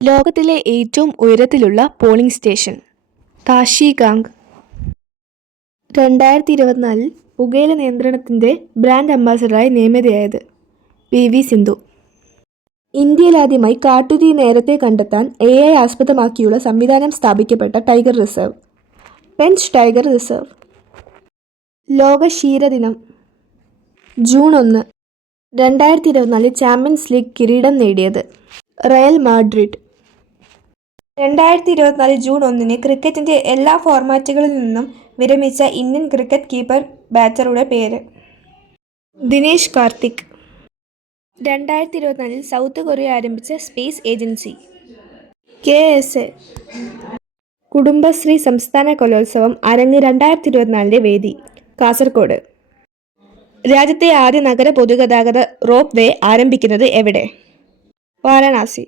ലോകത്തിലെ ഏറ്റവും ഉയരത്തിലുള്ള പോളിംഗ് സ്റ്റേഷൻ താഷിഗാങ്. 2024 പുകയില നിയന്ത്രണത്തിൻ്റെ ബ്രാൻഡ് അംബാസഡറായി നിയമിതയായത് പി.വി. സിന്ധു. ഇന്ത്യയിലാദ്യമായി കാട്ടുതീ നേരത്തെ കണ്ടെത്താൻ AI ആസ്പദമാക്കിയുള്ള സംവിധാനം സ്ഥാപിക്കപ്പെട്ട tiger reserve Pench tiger reserve. ലോക ക്ഷീരദിനം ജൂൺ 1. 2024 ചാമ്പ്യൻസ് ലീഗ് കിരീടം നേടിയത് റയൽ മാഡ്രിഡ്. 2024 ജൂൺ 1 ക്രിക്കറ്റിൻ്റെ എല്ലാ ഫോർമാറ്റുകളിൽ നിന്നും വിരമിച്ച ഇന്ത്യൻ ക്രിക്കറ്റ് കീപ്പർ ബാറ്ററുടെ പേര് ദിനേശ് കാർത്തിക്. 2024 സൗത്ത് കൊറിയ ആരംഭിച്ച സ്പേസ് ഏജൻസി KSA. കുടുംബശ്രീ സംസ്ഥാന കലോത്സവം അരങ്ങ് 2024 വേദി കാസർഗോഡ്. രാജ്യത്തെ ആദ്യ നഗര പൊതുഗതാഗത റോപ്പ് വേ ആരംഭിക്കുന്നത് എവിടെ? വാരണാസി.